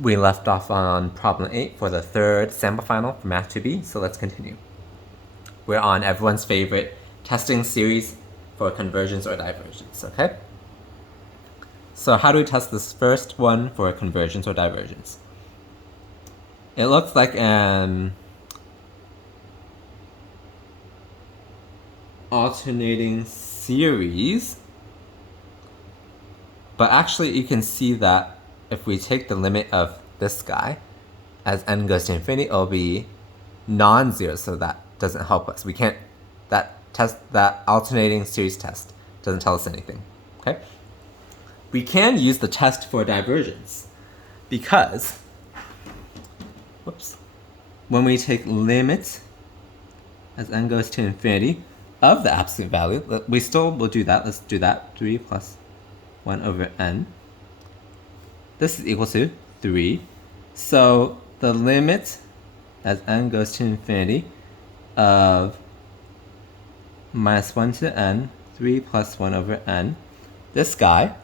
We left off on problem 8 for the third sample final for Math 2B, so let's continue. We're on everyone's favorite testing series for convergence or divergence, okay? So how do we test this first one for convergence or divergence? It looks like an alternating series, but actually you can see that if we take the limit of this guy as n goes to infinity, it'll be non-zero, so that doesn't help us. We can't, that alternating series test doesn't tell us anything, okay? We can use the test for divergence because, when we take limit as n goes to infinity of the absolute value, we still will do that. Let's do that. 3 plus 1 over n. This is equal to 3. So the limit as n goes to infinity of minus 1 to n, 3 plus 1 over n, this guy,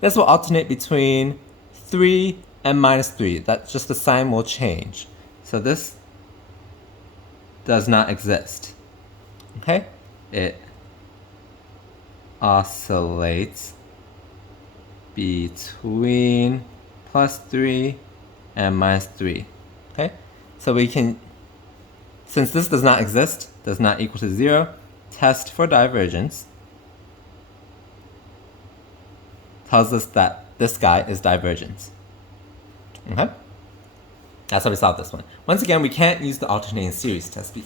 this will alternate between 3 and minus 3. That's just the sign will change. So this does not exist. Okay? It oscillates between plus 3 and minus 3. Okay? So we can, since this does not exist, does not equal to 0, test for divergence tells us that this guy is divergent. Okay? That's how we solve this one. Once again, we can't use the alternating series test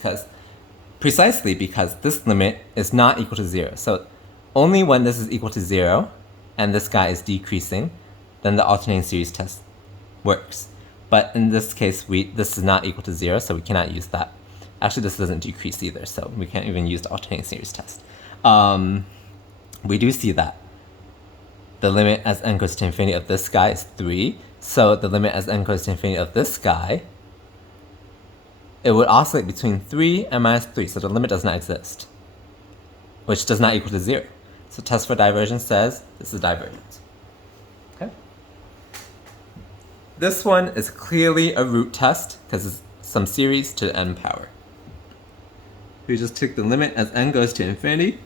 precisely because this limit is not equal to 0. So only when this is equal to 0 and this guy is decreasing, then the alternating series test works. But in this case, this is not equal to 0, so we cannot use that. Actually, this doesn't decrease either, so we can't even use the alternating series test. We do see that the limit as n goes to infinity of this guy is 3, so the limit as n goes to infinity of this guy, it would oscillate between 3 and minus 3, so the limit does not exist, which does not equal to 0. So test for divergence says this is divergent. Okay? This one is clearly a root test because it's some series to the n power. We just took the limit as n goes to infinity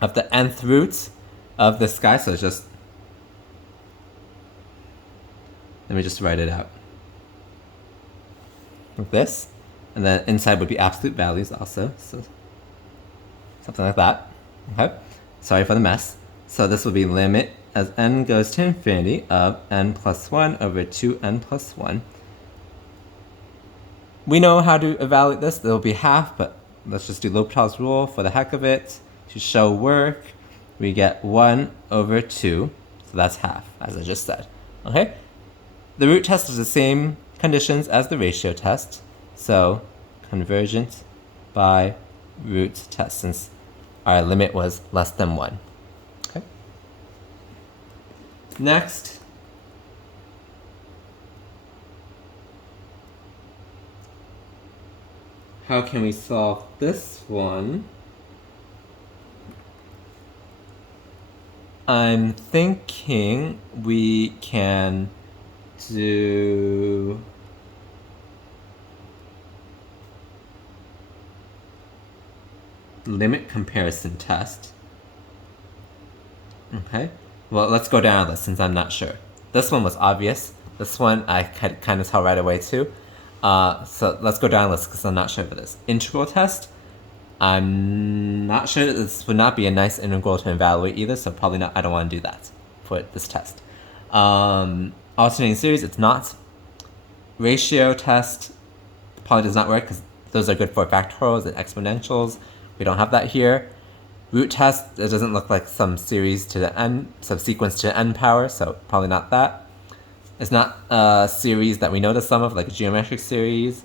of the nth root of this guy, so it's just, let me just write it out like this, and then inside would be absolute values also, so something like that. Okay, sorry for the mess. So this will be limit as n goes to infinity of n plus 1 over 2n plus 1. We know how to evaluate this. It'll be half, but let's just do L'Hopital's rule for the heck of it. To show work, we get 1 over 2, so that's half, as I just said. Okay? The root test is the same conditions as the ratio test, so convergent by root test, since our limit was less than 1. Okay? Next, how can we solve this one? I'm thinking we can do limit comparison test. Okay, well, let's go down this since I'm not sure. This one was obvious. This one I could kind of tell right away too. So let's go down this because I'm not sure for this. Integral test, I'm not sure that this would not be a nice integral to evaluate either, so probably not. I don't want to do that for this test. Alternating series, it's not. Ratio test probably does not work because those are good for factorials and exponentials. We don't have that here. Root test, it doesn't look like some series to the n, subsequence to the n power, so probably not that. It's not a series that we know the sum of, like a geometric series,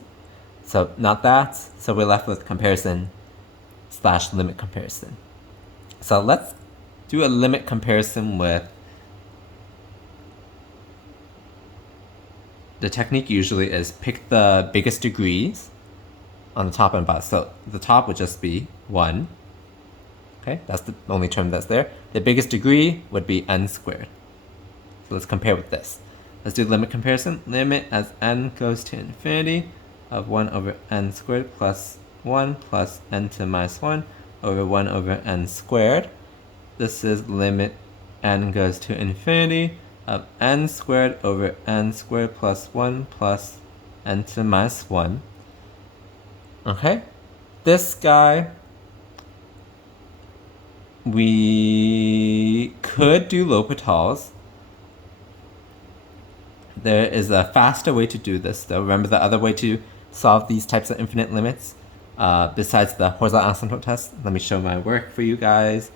so not that. So we're left with comparison / limit comparison. So let's do a limit comparison with, the technique usually is pick the biggest degrees on the top and bottom. So the top would just be 1. Okay, that's the only term that's there. The biggest degree would be n squared. So let's compare with this. Let's do limit comparison. Limit as n goes to infinity of 1 over n squared plus 1 plus n to minus 1 over 1 over n squared. This is limit n goes to infinity of n squared over n squared plus 1 plus n to minus 1. Okay, this guy, we could do L'Hopital's. There is a faster way to do this, though. Remember the other way to solve these types of infinite limits, besides the horizontal asymptote test? Let me show my work for you guys.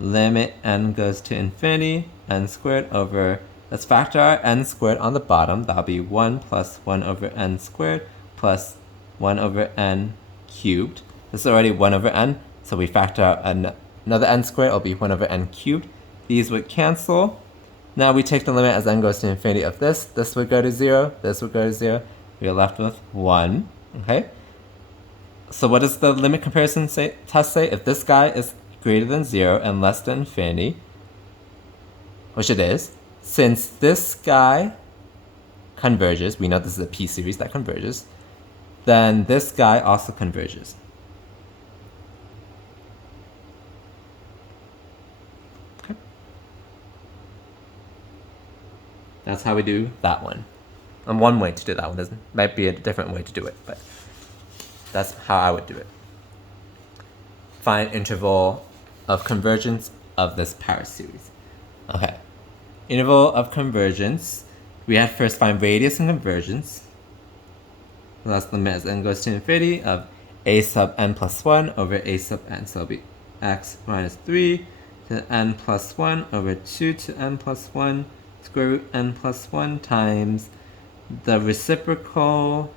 Limit n goes to infinity, n squared over, let's factor our n squared on the bottom. That'll be 1 plus 1 over n squared plus 1 over n cubed. This is already 1 over n, so we factor out another n squared. It'll be 1 over n cubed. These would cancel. Now we take the limit as n goes to infinity of this. This would go to 0. This would go to 0. We are left with 1. Okay? So what does the limit comparison test say? If this guy is greater than 0 and less than infinity, which it is, since this guy converges, we know this is a p-series that converges, then this guy also converges. Okay. That's how we do that one. And one way to do that one. There might be a different way to do it, but that's how I would do it. Find interval of convergence of this power series. Okay. Interval of convergence. We have to first find radius and convergence. So that's the limit as n goes to infinity of a sub n plus 1 over a sub n. So it'll be x minus 3 to n plus 1 over 2 to n plus 1 square root n plus 1 times the reciprocal.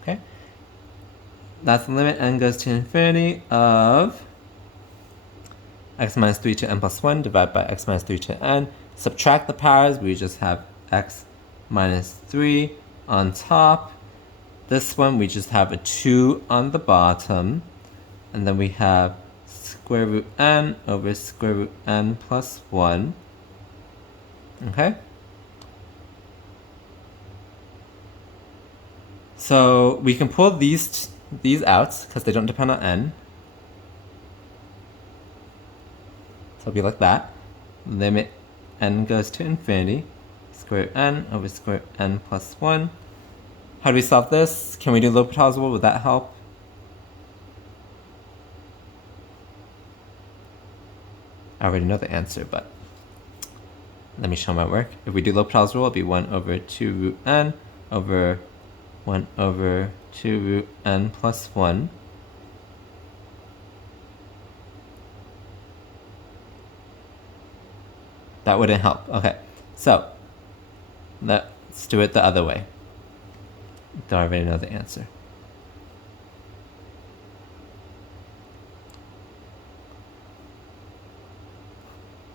Okay. That's the limit n goes to infinity of x minus 3 to n plus 1 divided by x minus 3 to n. Subtract the powers, we just have x minus 3 on top. This one, we just have a 2 on the bottom. And then we have square root n over square root n plus 1. Okay? So we can pull these out because they don't depend on n. So it'll be like that. Limit n goes to infinity. Square root n over square root n plus 1. How do we solve this? Can we do L'Hopital's rule? Would that help? I already know the answer, but let me show my work. If we do L'Hopital's rule, it'll be 1 over 2 root n over 1 over 2 root n plus 1. That wouldn't help. Okay, so let's do it the other way. Don't already know the answer.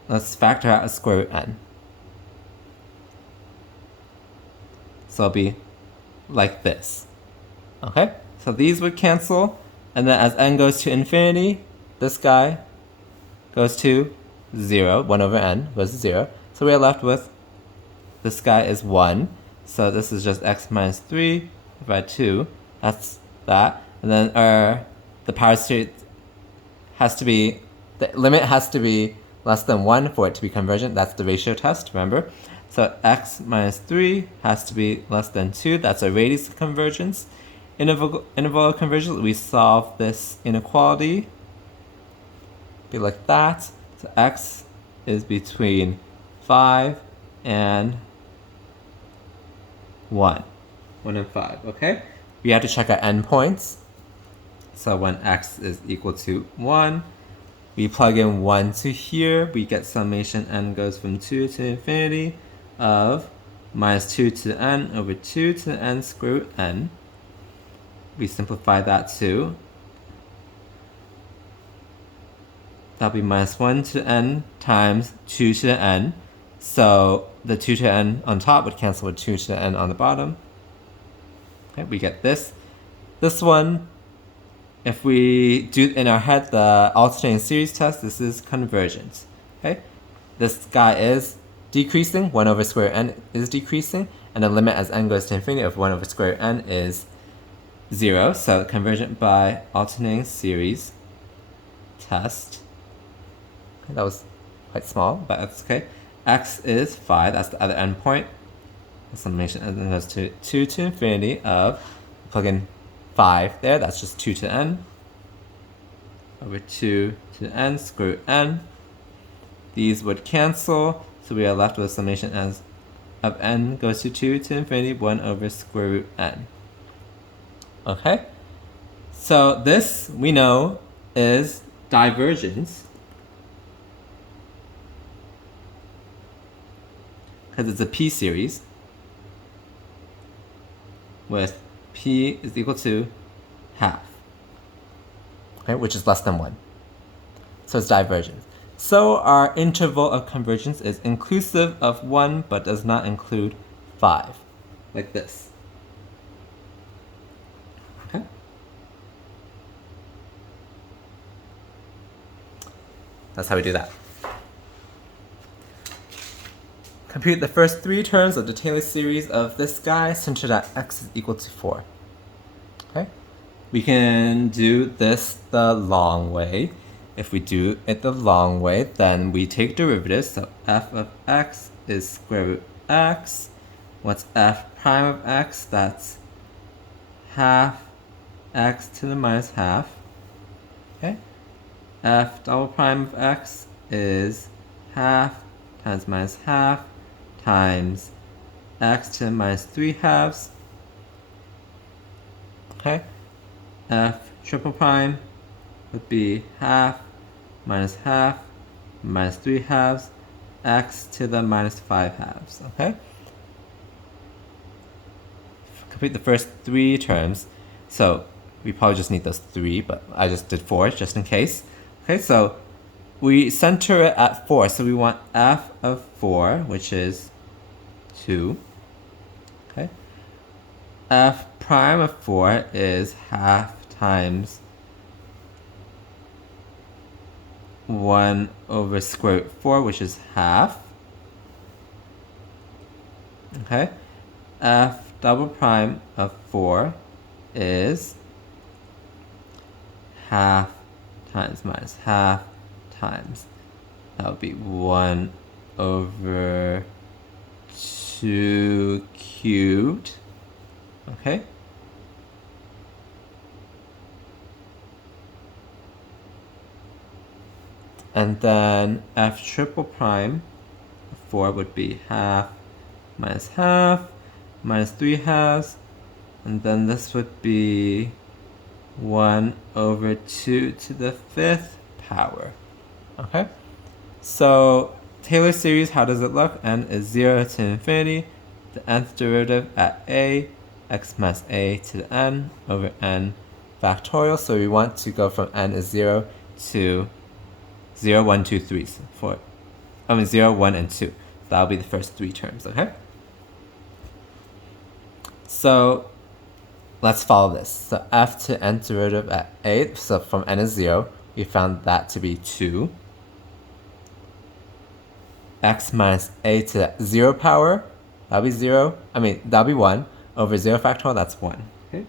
Let's factor out a square root n. So it'll be like this. Okay, so these would cancel, and then as n goes to infinity, this guy goes to 0. 1 over n goes to 0. So we are left with, this guy is 1. So this is just x minus 3 by 2. That's that. And then the power series has to be, the limit has to be less than 1 for it to be convergent. That's the ratio test, remember? So x minus 3 has to be less than 2. That's a radius of convergence. Interval of convergence, we solve this inequality. Be like that. So x is between 5 and 1. 1 and 5, okay? We have to check our endpoints. So when x is equal to 1, we plug in 1 to here. We get summation n goes from 2 to infinity of minus 2 to n over 2 to n square root n. We simplify that to, that'll be minus 1 to n times 2 to the n. So the 2 to n on top would cancel with 2 to the n on the bottom. Okay, we get this. This one, if we do in our head the alternating series test, this is convergence. Okay, this guy is decreasing, 1 over square root n is decreasing, and the limit as n goes to infinity of 1 over square root n is 0. So convergent by alternating series test. That was quite small, but that's okay. X is 5, that's the other endpoint. The summation n goes to 2 to infinity of, plug in 5 there, that's just 2 to n, over 2 to the n, square root n. These would cancel, so we are left with a summation as of n goes to 2 to infinity, 1 over square root n. Okay? So this, we know, is divergence, because it's a p-series with p is equal to half, okay, which is less than 1. So it's divergence. So our interval of convergence is inclusive of 1 but does not include 5, like this. Okay? That's how we do that. Compute the first 3 terms of the Taylor series of this guy centered at x is equal to 4. Okay? We can do this the long way. If we do it the long way, then we take derivatives. So f of x is square root x. What's f prime of x? That's half x to the minus half. Okay? F double prime of x is half times minus half times x to the minus 3 halves. Okay? F triple prime would be half minus half minus 3 halves x to the minus 5 halves. Okay? Complete the first 3 terms. So we probably just need those 3, but I just did 4 just in case. Okay, so we center it at 4, so we want f of 4, which is 2. Okay. F prime of 4 is half times 1 over square root 4, which is half. Okay. F double prime of 4 is half times minus half times, that would be 1 over 2 cubed. Okay. And then f triple prime of 4 would be half minus half minus 3 halves, and then this would be 1 over 2 to the 5th power. Okay? So Taylor series, how does it look? N is 0 to infinity. The nth derivative at a, x minus a to the n over n factorial. So we want to go from n is 0 to 0, 1, 2, 3. So 0, 1, and 2. So that'll be the first 3 terms, okay? So let's follow this. So f to n derivative at a, so from n is 0, we found that to be 2. X minus a to the 0 power, that'll be 0. That'll be 1. Over 0 factorial, that's 1. Okay?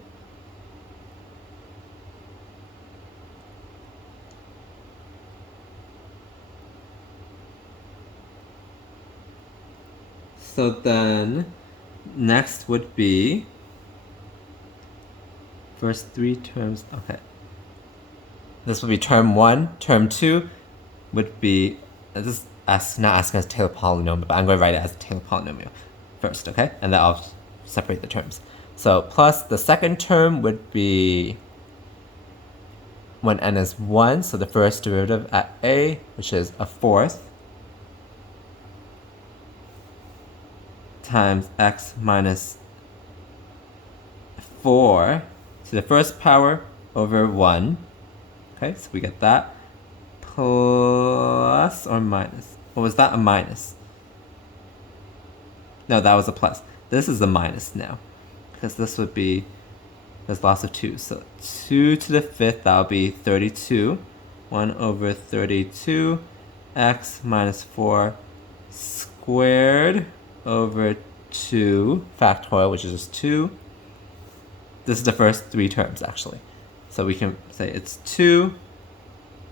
So then, next would be first 3 terms. Okay. This would be term 1. Term 2 would be, this is not asking us Taylor polynomial, but I'm going to write it as a Taylor polynomial first, okay? And then I'll separate the terms. So plus the second term would be when n is 1, so the first derivative at a, which is a fourth, times x minus 4 to the first power over 1. Okay, so we get that. Plus or minus? Or was that a minus? No, that was a plus. This is a minus now, because this would be, there's lots of 2. So 2 to the 5th, that would be 32. 1 over 32 x minus 4 squared over 2 factorial, which is just 2. This is the first 3 terms, actually. So we can say it's 2,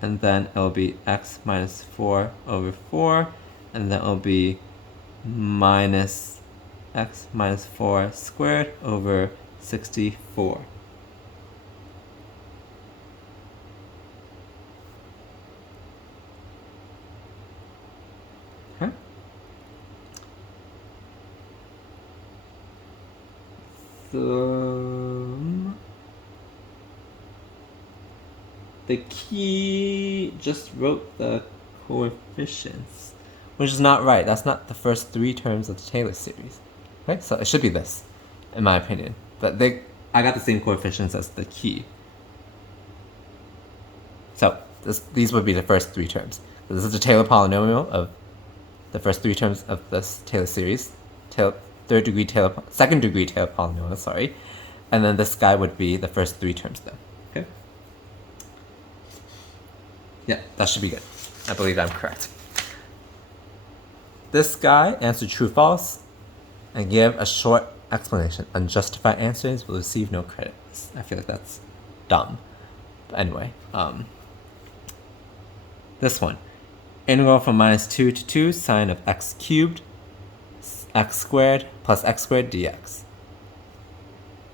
and then it'll be x minus 4 over 4, and then it'll be minus x minus 4 squared over 64. Okay. So the key just wrote the coefficients, which is not right. That's not the first 3 terms of the Taylor series. Okay, so it should be this, in my opinion. But I got the same coefficients as the key. So these would be the first 3 terms. So this is the Taylor polynomial of the first 3 terms of this Taylor series. Second degree Taylor polynomial, sorry. And then this guy would be the first 3 terms then. Okay? Yeah, that should be good. I believe I'm correct. This guy, answer true, false, and give a short explanation. Unjustified answers will receive no credit. I feel like that's dumb. But anyway, this one. Integral from minus 2 to 2, sine of x cubed, x squared plus x squared dx.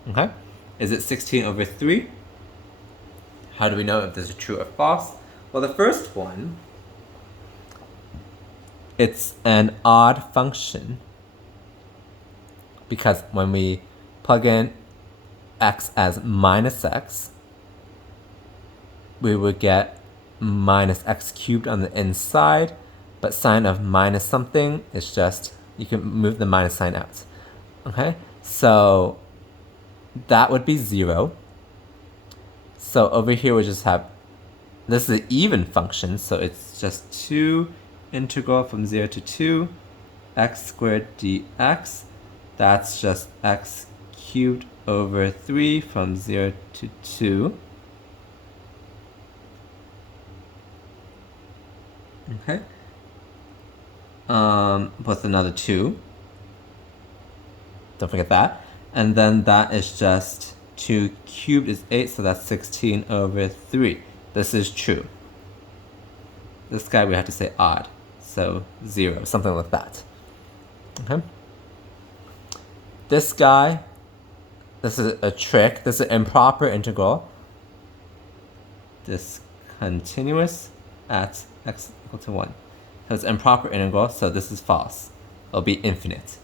Okay? Is it 16 over 3? How do we know if this is true or false? Well, the first one, it's an odd function because when we plug in x as minus x, we would get minus x cubed on the inside, but sine of minus something is just, you can move the minus sign out. Okay, so that would be 0. So over here we just have, this is an even function, so it's just 2 integral from 0 to 2 x squared dx. That's just x cubed over 3 from 0 to 2. Okay. Plus another 2. Don't forget that. And then that is just 2 cubed is 8, so that's 16 over 3. This is true. This guy we have to say odd. So 0, something like that. Okay. This guy, this is a trick. This is an improper integral. Discontinuous at x equal to 1. So it's improper integral, so this is false. It'll be infinite.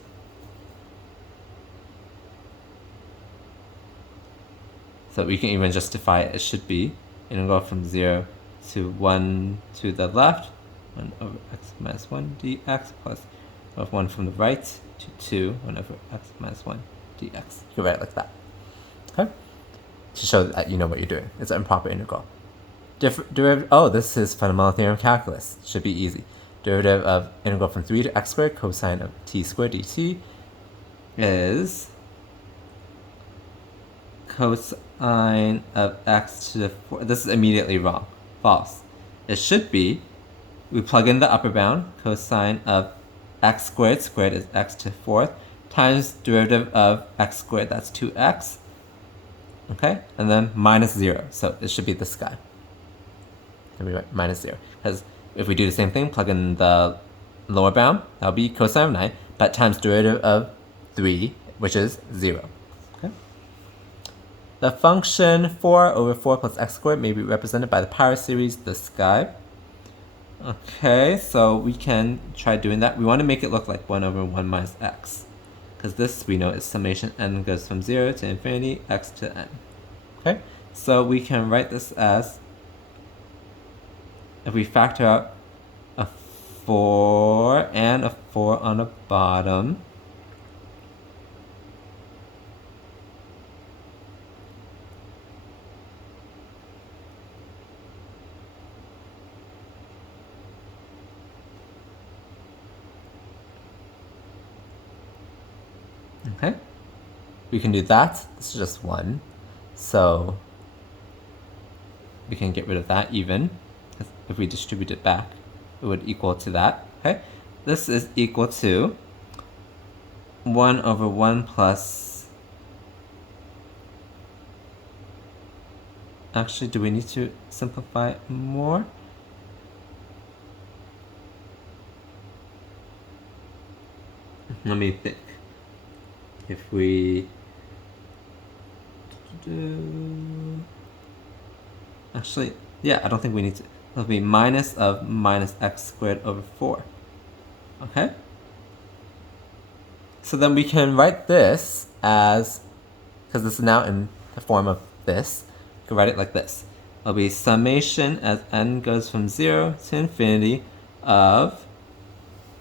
So we can even justify it. It should be integral from 0 to 1 to the left, 1 over x minus 1 dx plus 1 from the right to 2, 1 over x minus 1 dx. You can write it like that. Okay? To show that you know what you're doing. It's an improper integral. This is fundamental theorem calculus. Should be easy. Derivative of integral from 3 to x squared cosine of t squared dt is cosine of x to the 4th. This is immediately wrong. False. It should be, we plug in the upper bound, cosine of x squared, squared is x to the 4th, times derivative of x squared, that's 2x. Okay? And then minus 0. So it should be this guy. Can we write minus 0? Because if we do the same thing, plug in the lower bound, that'll be cosine of 9, but times derivative of 3, which is 0. Okay? The function 4 over 4 plus x squared may be represented by the power series, this guy. Okay, so we can try doing that. We want to make it look like 1 over 1 minus x, because this we know is summation n goes from 0 to infinity, x to n. Okay, so we can write this as, if we factor out a 4 and a 4 on the bottom, okay, we can do that. This is just 1, so we can get rid of that even if we distribute it back. it would equal to that. Okay, this is equal to 1 over 1 plus... Actually, do we need to simplify more? Let me think. If we actually, yeah, I don't think we need to. It'll be minus of minus x squared over 4. Okay? So then we can write this as, because this is now in the form of this, we can write it like this. It'll be summation as n goes from 0 to infinity of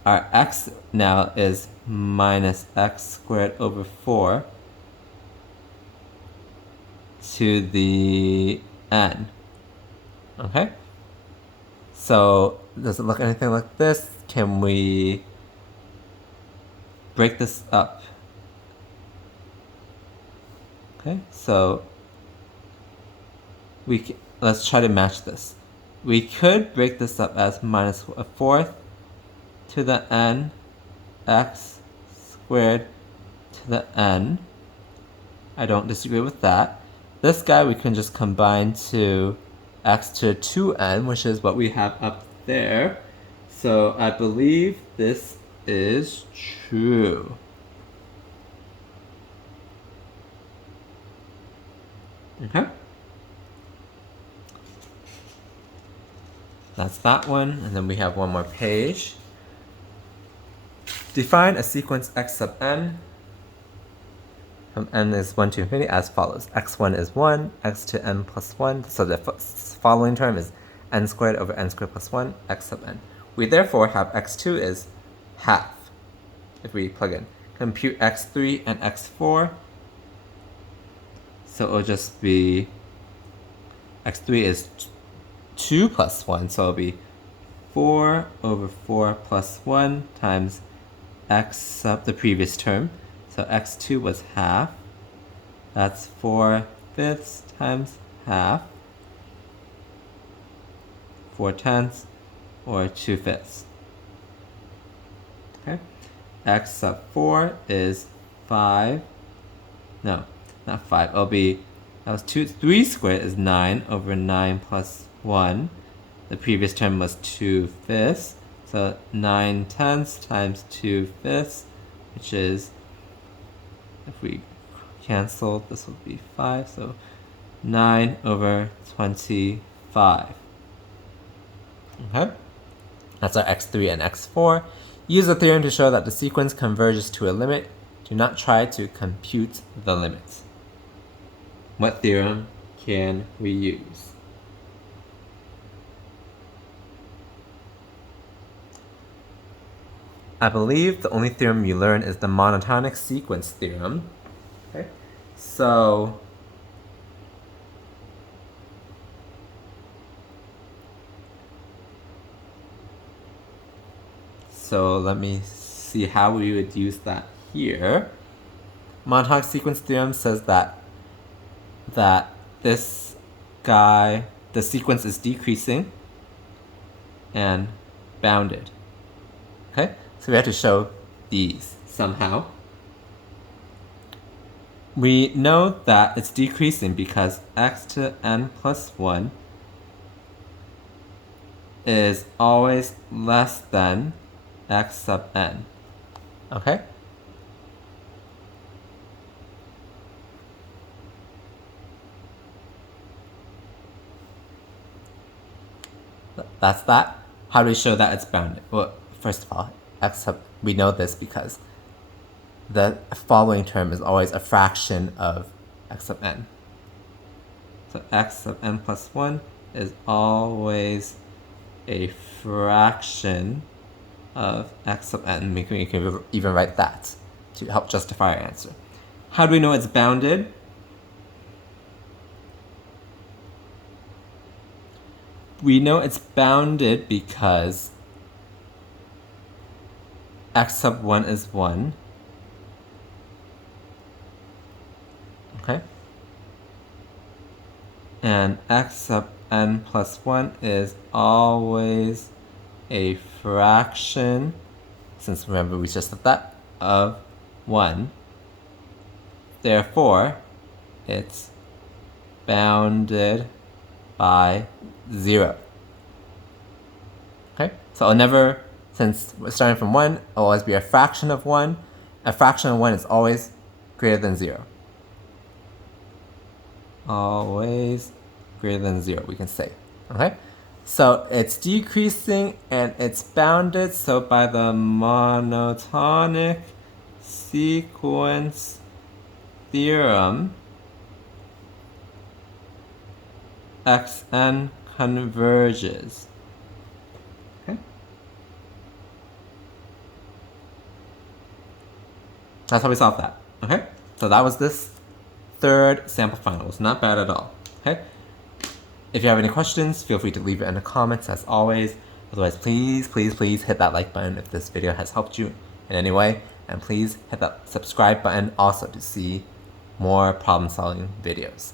our x now is minus x squared over 4 to the n. Okay? So does it look anything like this? Can we break this up? Okay, so let's try to match this. We could break this up as minus a fourth to the n x squared to the n. I don't disagree with that. This guy we can just combine to x to 2n, which is what we have up there. So I believe this is true. Okay. That's that one, and then we have one more page. Define a sequence x sub n from n is 1 to infinity as follows. x1 is 1, x to n plus 1, so the following term is n squared over n squared plus 1, x sub n. We therefore have x2 is half, if we plug in. Compute x3 and x4, so it'll just be, x3 is 2 plus 1, so it'll be 4 over 4 plus 1 times x sub the previous term. So x2 was half. That's 4/5 times half. 4/10 or 2/5. Okay. X sub 4 is 5. No, not 5. It'll be, that was 3 squared is 9 over 9 plus 1. The previous term was 2/5. So 9/10 times 2/5, which is, if we cancel, this will be 5. So 9 over 25. Okay? That's our x3 and x4. Use the theorem to show that the sequence converges to a limit. Do not try to compute the limits. What theorem can we use? I believe the only theorem you learn is the monotonic sequence theorem. Okay, so let me see how we would use that here. Monotonic sequence theorem says that this guy, the sequence is decreasing and bounded. Okay, so we have to show these somehow. We know that it's decreasing because x to n plus 1 is always less than x sub n. Okay? That's that. How do we show that it's bounded? Well, first of all, x sub, we know this because the following term is always a fraction of x sub n. So x sub n plus 1 is always a fraction of x sub n. We can even write that to help justify our answer. How do we know it's bounded? We know it's bounded because x sub 1 is 1. Okay? And x sub n plus 1 is always a fraction, since remember we just said that, of 1. Therefore, it's bounded by 0. Okay, so it'll never, since we're starting from 1, it'll always be a fraction of 1. A fraction of 1 is always greater than 0. Always greater than 0, we can say. Okay, so it's decreasing and it's bounded, so by the monotonic sequence theorem, xn converges. Okay, that's how we solve that. Okay, so that was this third sample final. It's not bad at all. Okay, if you have any questions, feel free to leave it in the comments as always. Otherwise, please hit that like button if this video has helped you in any way, and please hit that subscribe button also to see more problem solving videos.